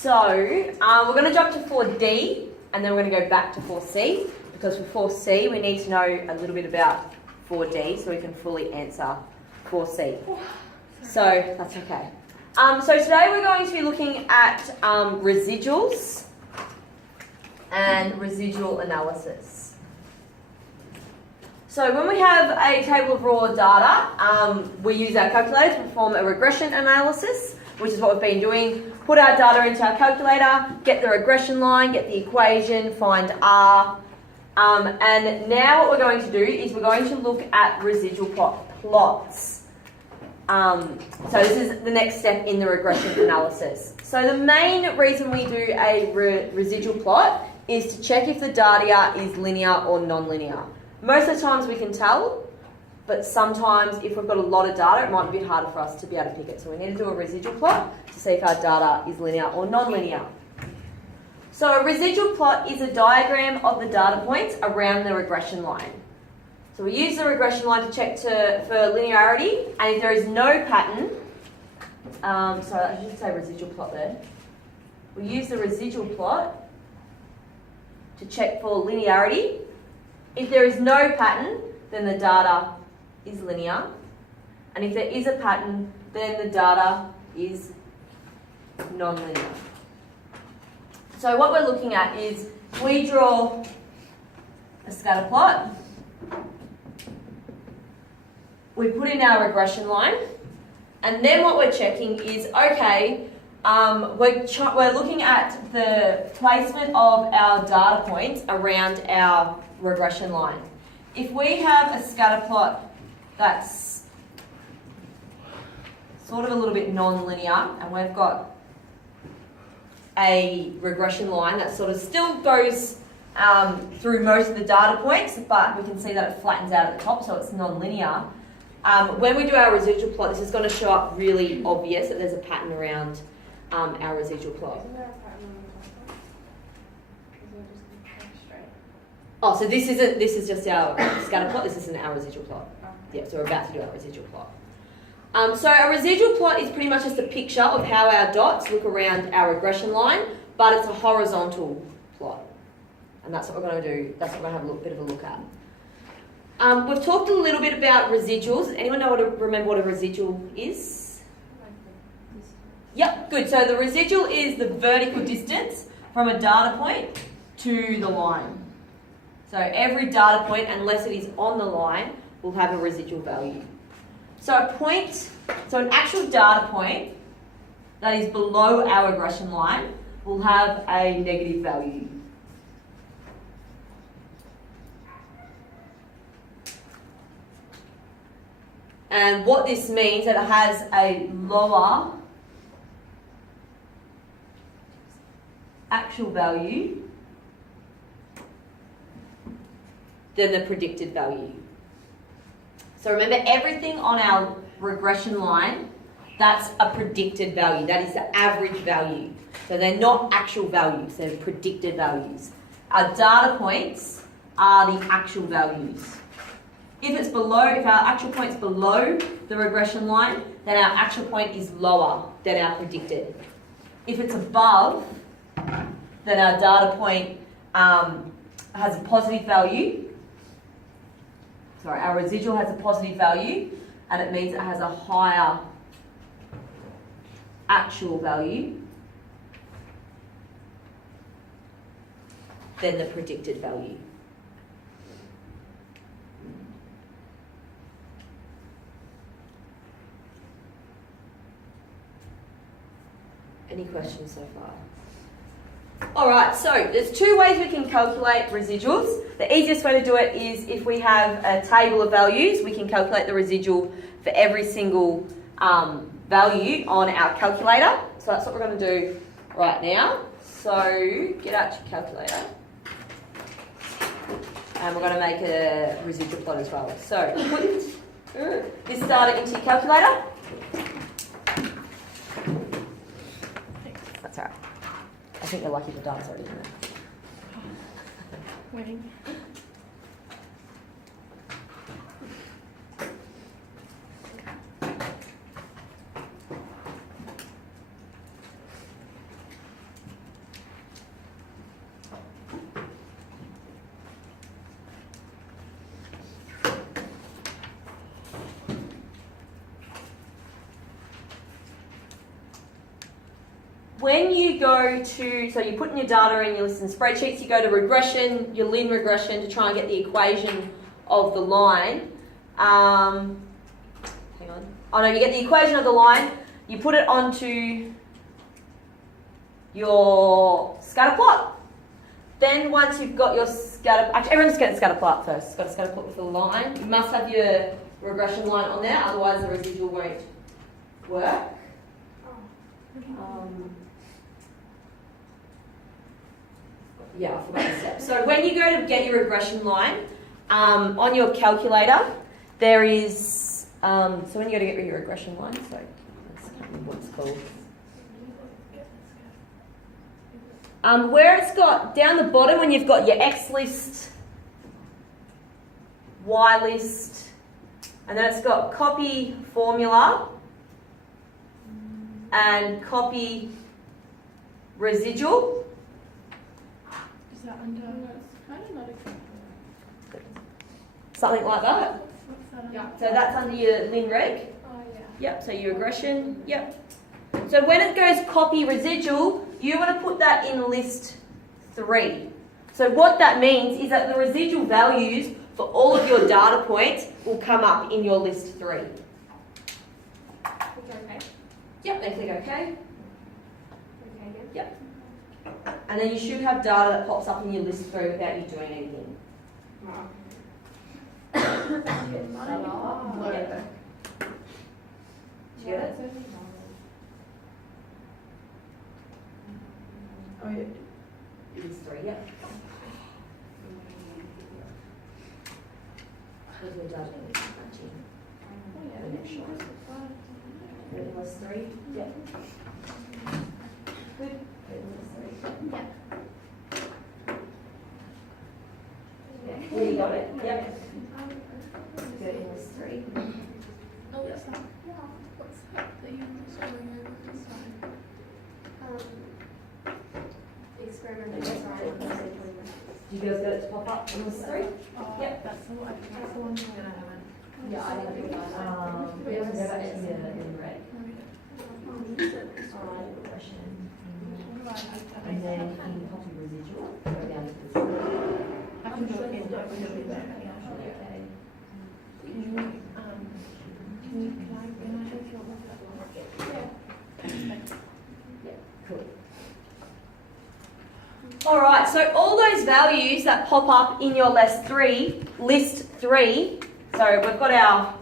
So we're going to jump to 4D and then we're going to go back to 4C, because for 4C we need to know a little bit about 4D so we can fully answer 4C. So that's okay. So today we're going to be looking at residuals and residual analysis. So when we have a table of raw data, we use our calculator to perform a regression analysis, which is what we've been doing. Put our data into our calculator, get the regression line, get the equation, find R. And now what we're going to do is we're going to look at residual plots. So this is the next step in the regression analysis. So the main reason we do a residual plot is to check if the data is linear or non-linear. Most of the times we can tell, but sometimes if we've got a lot of data, it might be a bit harder for us to be able to pick it. So we need to do a residual plot to see if our data is linear or non-linear. So a residual plot is a diagram of the data points around the regression line. So we use the regression line to check for linearity, and if there is no pattern, sorry, I should say residual plot there. We use the residual plot to check for linearity. If there is no pattern, then the data is linear. And if there is a pattern, then the data is non-linear. So what we're looking at is we draw a scatter plot. We put in our regression line. And then what we're checking is, okay, we're looking at the placement of our data points around our regression line. If we have a scatter plot that's sort of a little bit non-linear, and we've got a regression line that sort of still goes through most of the data points, but we can see that it flattens out at the top, so it's non-linear. When we do our residual plot, this is going to show up really obvious that there's a pattern around our residual plot. Isn't there a pattern on the top one? Because they're just straight. Oh, so this is just our scatter plot. This isn't our residual plot. Yeah, so we're about to do our residual plot. So a residual plot is pretty much just a picture of how our dots look around our regression line, but it's a horizontal plot. And that's what we're going to do. That's what we're going to have a bit of a look at. We've talked a little bit about residuals. Does anyone remember what a residual is? Yep, good. So the residual is the vertical distance from a data point to the line. So every data point, unless it is on the line, will have a residual value. So an actual data point that is below our regression line will have a negative value. And what this means that it has a lower actual value than the predicted value. So remember, everything on our regression line, that's a predicted value. That is the average value. So they're not actual values, they're predicted values. Our data points are the actual values. If our actual point's below the regression line, then our actual point is lower than our predicted. If it's above, then our data point has a positive value. Sorry, our residual has a positive value, and it means it has a higher actual value than the predicted value. Any questions so far? Alright, so there's two ways we can calculate residuals. The easiest way to do it is if we have a table of values, we can calculate the residual for every single value on our calculator. So that's what we're going to do right now. So get out your calculator. And we're going to make a residual plot as well. So put this data into your calculator. That's all right. I think you're lucky the data's already in there. Winning. when you go to, so you put in your data in your list and spreadsheets, you go to regression, your lin regression to try and get the equation of the line. Hang on. Oh no, you get the equation of the line, you put it onto your scatter plot. Then once you've got your scatter, actually everyone's getting scatter plot first. Got a scatter plot with a line. You must have your regression line on there, otherwise the residual won't work. Yeah, I forgot the step. So when you go to get your regression line, on your calculator, there is, so when you go to get your regression line, so I can't remember what it's called. Where it's got, down the bottom when you've got your X list, Y list, and then it's got copy formula and copy residual. Is that under? No, it's kind of not exactly. Something like that. What's that under? Yeah. So that's under your lin reg. Oh yeah. Yep, so your regression, yep. So when it goes copy residual, you want to put that in list 3. So what that means is that the residual values for all of your data points will come up in your list 3. Okay. Yep, then click OK. Okay, good. Yep. And then you should have data that pops up in your list 3 without you doing anything. Wow. Yeah. Do you get it? Oh yeah. It is 3, yep. With your data matching. The next one. It was 3, yep. Good. It was 3. Yeah. Yeah, you got it? Yep. Good, it was 3. Oh, what's that? Yeah. What's that that you were showing over this time? Experimental design. Do you guys get it to pop up in list 3? Oh, Yep. That's the one thing that I haven't. Yeah, I haven't done that. We haven't got that in the red. Regression. And then in copy residual, go down to this. I can do it in that. Okay. Cool. Alright, so all those values that pop up in your list 3, so we've got our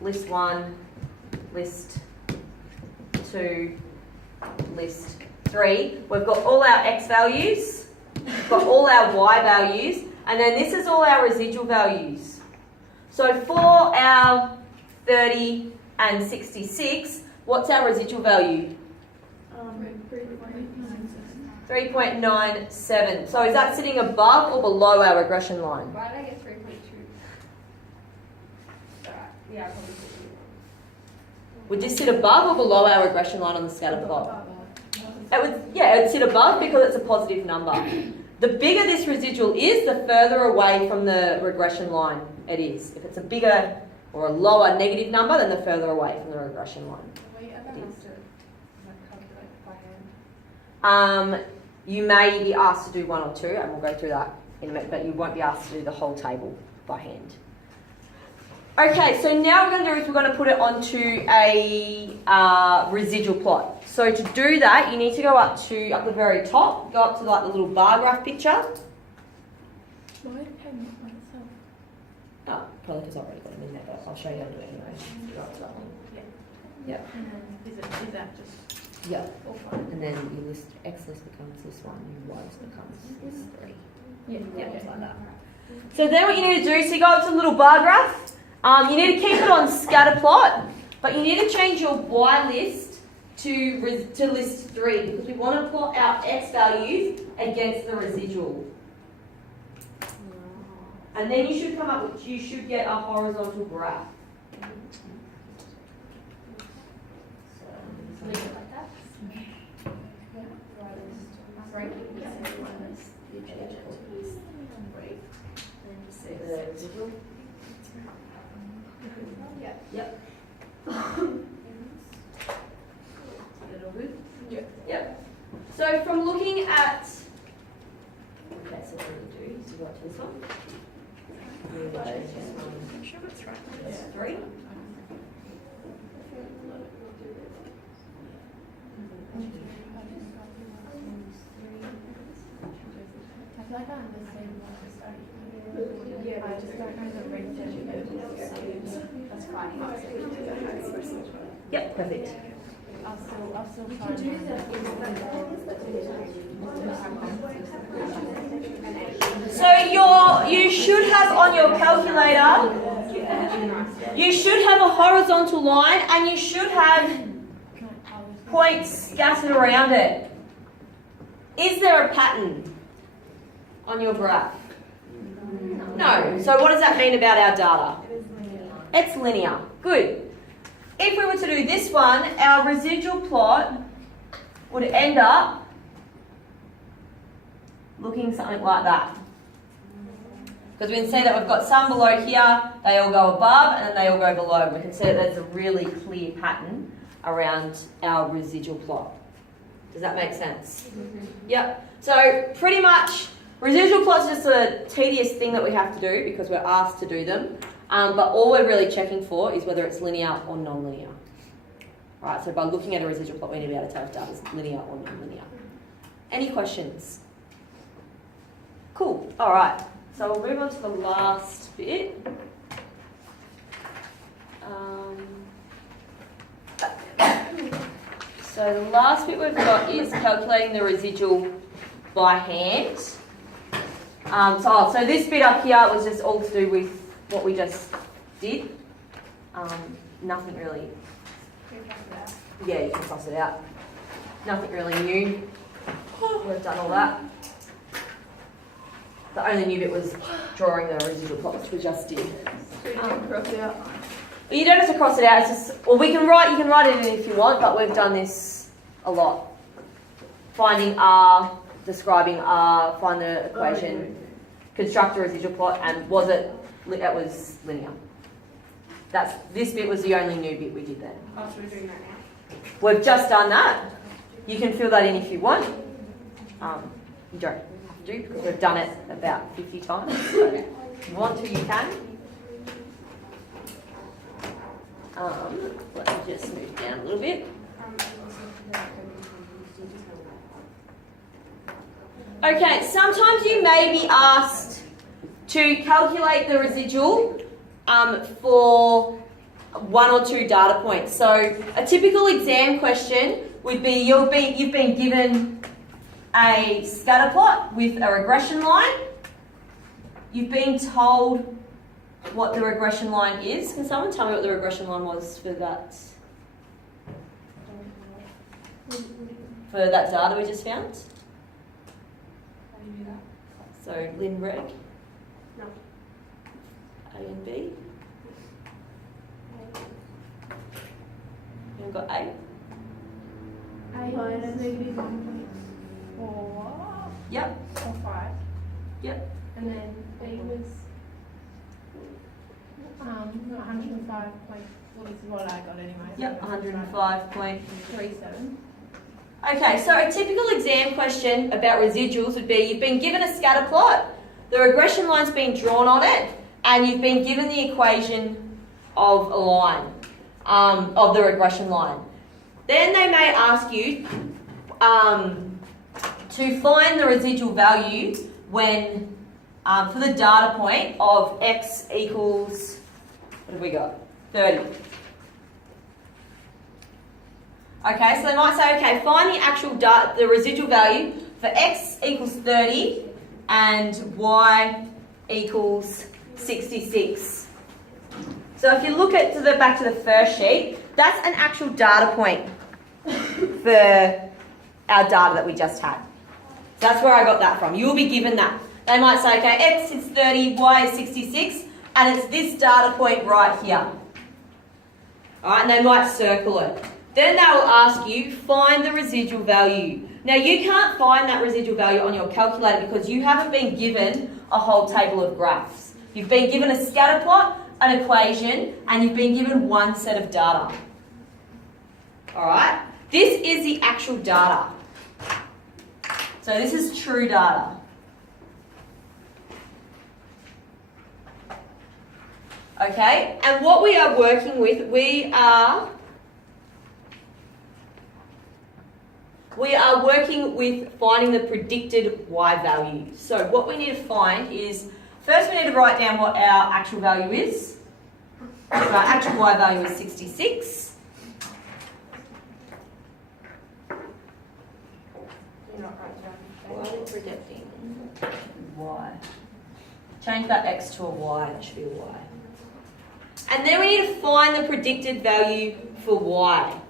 list 1, list 2, list 3. We've got all our X values, we've got all our Y values, and then this is all our residual values. So for our 30 and 66, what's our residual value? 3.97. So is that sitting above or below our regression line? Why did I get 3.2? Yeah, probably 2. Would this sit above or below our regression line on the scatter plot? It would sit above because it's a positive number. The bigger this residual is, the further away from the regression line it is. If it's a bigger or a lower negative number, then the further away from the regression line. Will you ever have to calculate by hand? You may be asked to do 1 or 2, and we'll go through that in a minute, but you won't be asked to do the whole table by hand. Okay, so now what we're going to do is we're going to put it onto a residual plot. So to do that, you need to go up the very top, go up to like the little bar graph picture. Why did I not myself? Oh, probably because I've already got them in there, but I'll show you how to do it anyway. Go up to that one. Yep. And then is that just Yep. all fine? And then your list X list becomes this one, your Y list becomes this 3. Yeah, just like that. So then what you need to do, so you go up to the little bar graph. You need to keep it on scatter plot, but you need to change your Y list to list 3 because we want to plot our X values against the residual. And then you should you should get a horizontal graph. Leave it like that? Right. The residual. Yeah. Yep. Is it all good? Yeah. Yep. So from looking at, okay, so what do we do? So go up to this one. We will change this one. I'm sure it's right. It's 3. I feel like I understand what to start. I just don't know the research. That's fine. Yep, perfect. I'll still find So you should have on your calculator, you should have a horizontal line and you should have points scattered around it. Is there a pattern on your graph? No. So what does that mean about our data? It's linear. Good. If we were to do this one, our residual plot would end up looking something like that. Because we can see that we've got some below here, they all go above and then they all go below. We can see that there's a really clear pattern around our residual plot. Does that make sense? Yep. So pretty much residual plots is just a tedious thing that we have to do because we're asked to do them. But all we're really checking for is whether it's linear or non-linear. Right, so by looking at a residual plot, we need to be able to tell if data is linear or non-linear. Any questions? Cool. All right. So we'll move on to the last bit. So the last bit we've got is calculating the residual by hand. So this bit up here was just all to do with what we just did. Nothing really. Yeah, you can cross it out. Nothing really new. We've done all that. The only new bit was drawing the residual plot, which we just did. cross it out. You don't have to cross it out. It's just, or you can write it in if you want, but we've done this a lot. Finding R, describing R, find the equation, construct a residual plot, and it was linear. This bit was the only new bit we did there. Oh, so we're doing that now? We've just done that. You can fill that in if you want. You don't have to because we've done it about 50 times. So if you want to, you can. Let me just move down a little bit. Okay, sometimes you may be asked to calculate the residual for 1 or 2 data points. So a typical exam question would be you've been given a scatter plot with a regression line. You've been told what the regression line is. Can someone tell me what the regression line was for that? For that data we just found? How do you do that? So Lynn Reg. No. A and B. We've got A. Minus negative 1.4 Yep. or 5. Yep. And then B was 105 point, well, this is what I got anyway. Yep. 105.37. 37. Okay, so a typical exam question about residuals would be you've been given a scatter plot, the regression line's been drawn on it, and you've been given the equation of a line, of the regression line. Then they may ask you to find the residual value when, for the data point of x equals, what have we got? 30. Okay, so they might say, okay, find the actual the residual value for x equals 30 and y equals 66. So if you look at back to the first sheet, that's an actual data point for our data that we just had. So that's where I got that from. You will be given that. They might say, okay, x is 30, y is 66, and it's this data point right here. All right, and they might circle it. Then they will ask you, find the residual value. Now you can't find that residual value on your calculator because you haven't been given a whole table of graphs. You've been given a scatter plot, an equation, and you've been given one set of data. Alright? This is the actual data. So this is true data. Okay, and what we are working with, we are working with finding the predicted Y value. So what we need to find is, first we need to write down what our actual value is. So our actual Y value is 66. What are we predicting? Y. Change that X to a Y, that should be a Y. And then we need to find the predicted value for Y.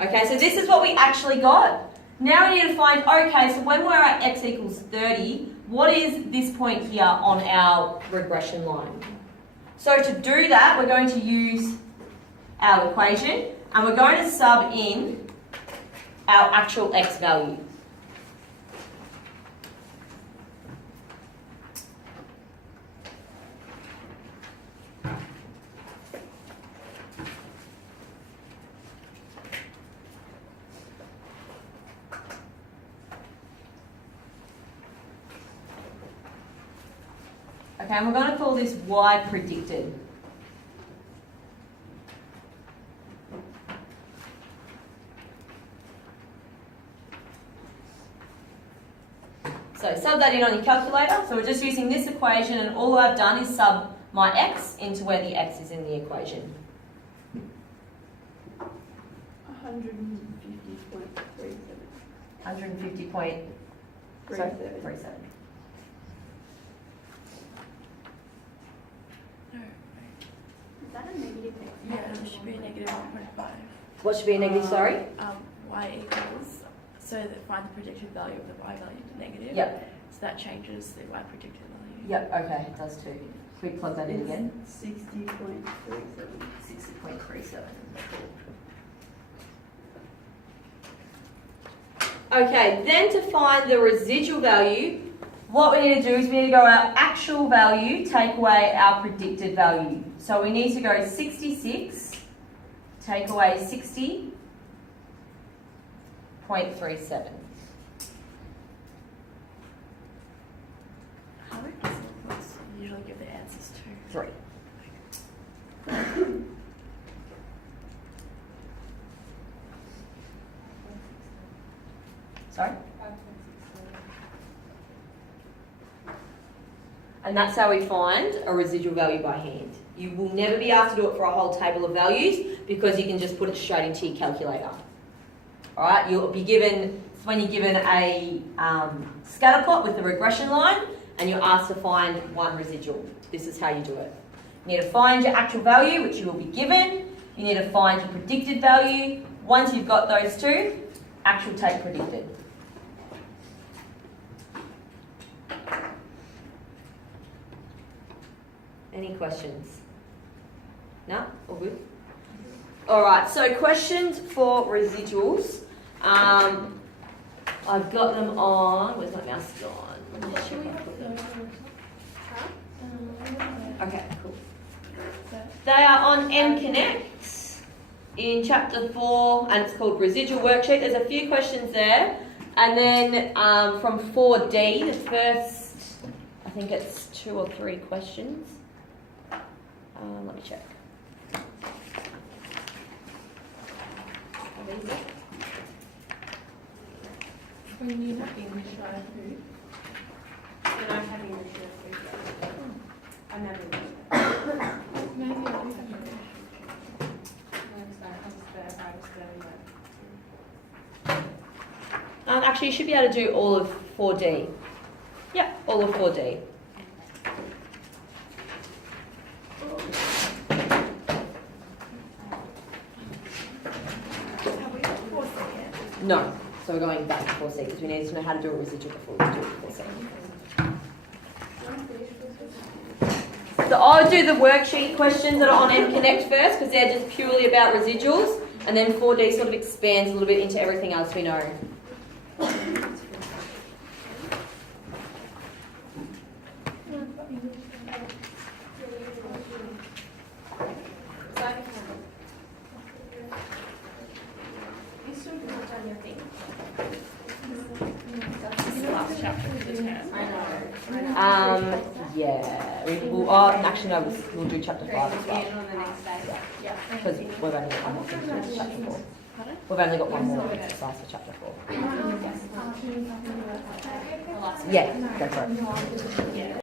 Okay, so this is what we actually got. Now we need to find, okay, so when we're at X equals 30, what is this point here on our regression line? So to do that, we're going to use our equation and we're going to sub in our actual X value. Okay, and we're going to call this Y predicted. So sub that in on your calculator. So we're just using this equation and all I've done is sub my X into where the X is in the equation. 150.37. 150.37. Is that a negative X? Yeah, it should be a negative 1.5. What should be a negative, sorry? Y equals, so that find the predicted value of the Y value to negative. Yep. So that changes the Y predicted value. Yep, okay, it does too. Can we plug that in again? 60.37. 60.37. Okay, then to find the residual value, what we need to do is we need to go our actual value, take away our predicted value. So we need to go 66, take away 60.37. How many percentages usually give the answers to? 3. Sorry? And that's how we find a residual value by hand. You will never be asked to do it for a whole table of values because you can just put it straight into your calculator. All right, you'll be given, when you're given a scatter plot with a regression line and you're asked to find one residual. This is how you do it. You need to find your actual value, which you will be given. You need to find your predicted value. Once you've got those two, actual take predicted. Any questions? No? All good? Alright, so questions for residuals. I've got them on, where's my mouse gone? Okay, cool. They are on MConnect in chapter 4 and it's called Residual Worksheet. There's a few questions there. And then from 4D, the first, I think it's 2 or 3 questions. Let me check. When you have English or food. And I'm having a share food. I never did Maybe I do have Actually, you should be able to do all of 4D. Yep, all of 4D. No. So we're going back to 4C because we need to know how to do a residual before we do it 4C. So I'll do the worksheet questions that are on MConnect first because they're just purely about residuals, and then 4D sort of expands a little bit into everything else we know. last chapter for the term. Yeah. Actually, no, we'll do chapter 5 as well. Yeah. Because we've only got one more thing to do for chapter 4. Pardon? We've only got one more exercise for chapter 4. I'll ask Yeah, go for it. Yeah.